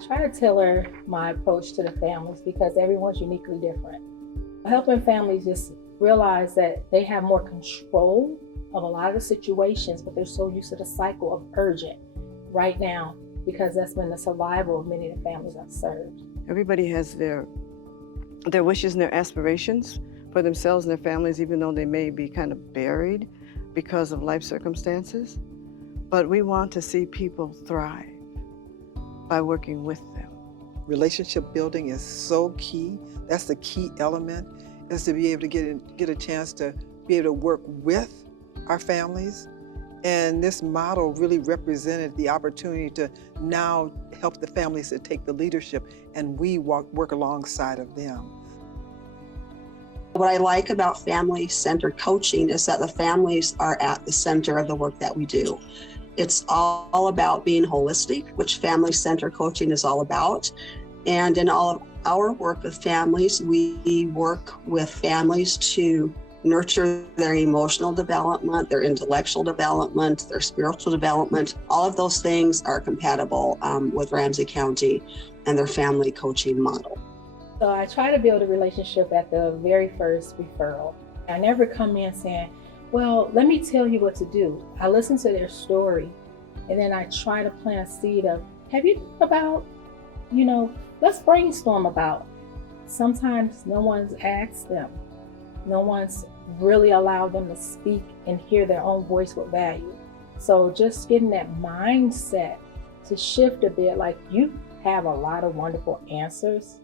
try to tailor my approach to the families because everyone's uniquely different. Helping families just realize that they have more control of a lot of the situations, but they're so used to the cycle of urgent right now because that's been the survival of many of the families I've served. Everybody has their wishes and their aspirations for themselves and their families, even though they may be kind of buried because of life circumstances. But we want to see people thrive by working with them. Relationship building is so key. That's the key element, is to be able to get a chance to be able to work with our families. And this model really represented the opportunity to now help the families to take the leadership, and we work alongside of them. What I like about family-centered coaching is that the families are at the center of the work that we do. It's all about being holistic, which family-centered coaching is all about. And in all of our work with families, we work with families to nurture their emotional development, their intellectual development, their spiritual development. All of those things are compatible with Ramsey County and their family coaching model. So I try to build a relationship at the very first referral. I never come in saying, well, let me tell you what to do. I listen to their story and then I try to plant a seed of, have you thought about, let's brainstorm about. Sometimes no one's asked them. No one's really allowed them to speak and hear their own voice with value. So just getting that mindset to shift a bit, like you have a lot of wonderful answers.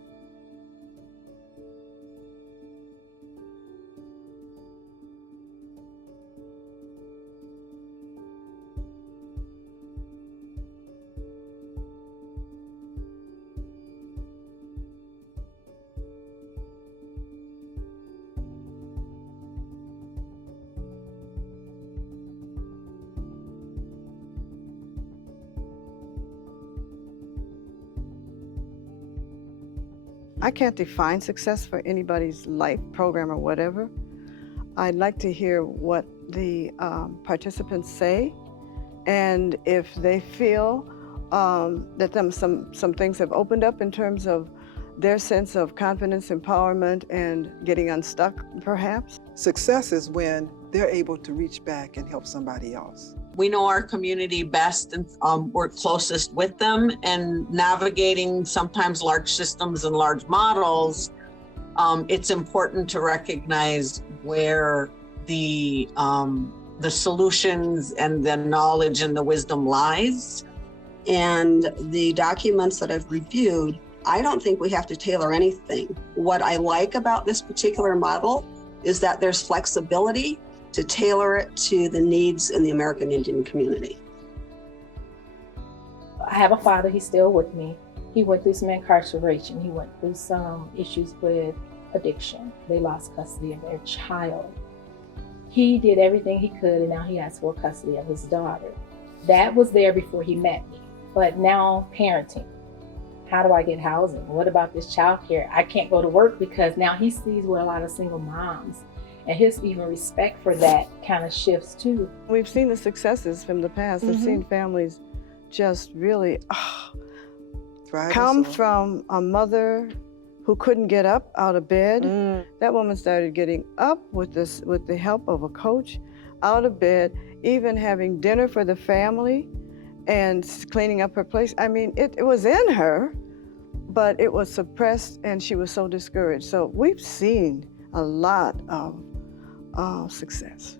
I can't define success for anybody's life program or whatever. I'd like to hear what the participants say, and if they feel that some things have opened up in terms of their sense of confidence, empowerment, and getting unstuck, perhaps. Success is when they're able to reach back and help somebody else. We know our community best and work closest with them, and navigating sometimes large systems and large models, it's important to recognize where the solutions and the knowledge and the wisdom lies. And the documents that I've reviewed, I don't think we have to tailor anything. What I like about this particular model is that there's flexibility to tailor it to the needs in the American Indian community. I have a father, he's still with me. He went through some incarceration. He went through some issues with addiction. They lost custody of their child. He did everything he could, and now he has full custody of his daughter. That was there before he met me, but now parenting. How do I get housing? What about this childcare? I can't go to work because now he sees with a lot of single moms. And his even respect for that kind of shifts too. We've seen the successes from the past. We've seen families just really come from a mother who couldn't get up out of bed. That woman started getting up with the help of a coach, out of bed, even having dinner for the family and cleaning up her place. I mean, it was in her, but it was suppressed and she was so discouraged. So we've seen a lot of success.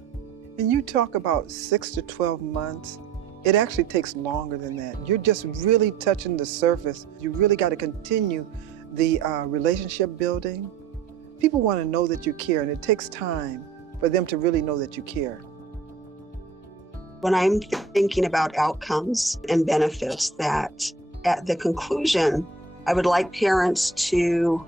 And you talk about 6 to 12 months. It actually takes longer than that. You're just really touching the surface. You really got to continue the relationship building. People want to know that you care, and it takes time for them to really know that you care. When I'm thinking about outcomes and benefits, that at the conclusion, I would like parents to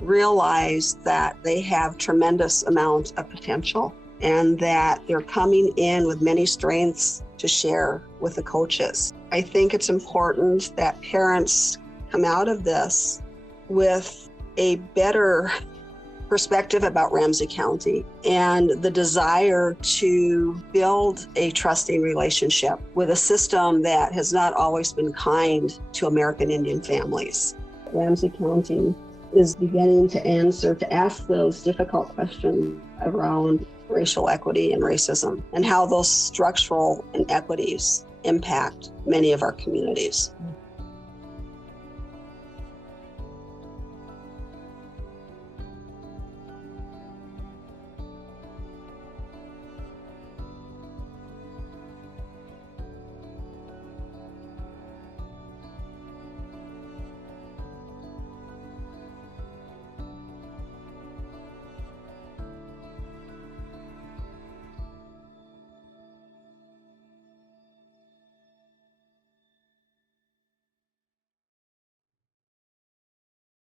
realize that they have tremendous amount of potential and that they're coming in with many strengths to share with the coaches. I think it's important that parents come out of this with a better perspective about Ramsey County and the desire to build a trusting relationship with a system that has not always been kind to American Indian families. Ramsey County is beginning to ask those difficult questions around racial equity and racism and how those structural inequities impact many of our communities.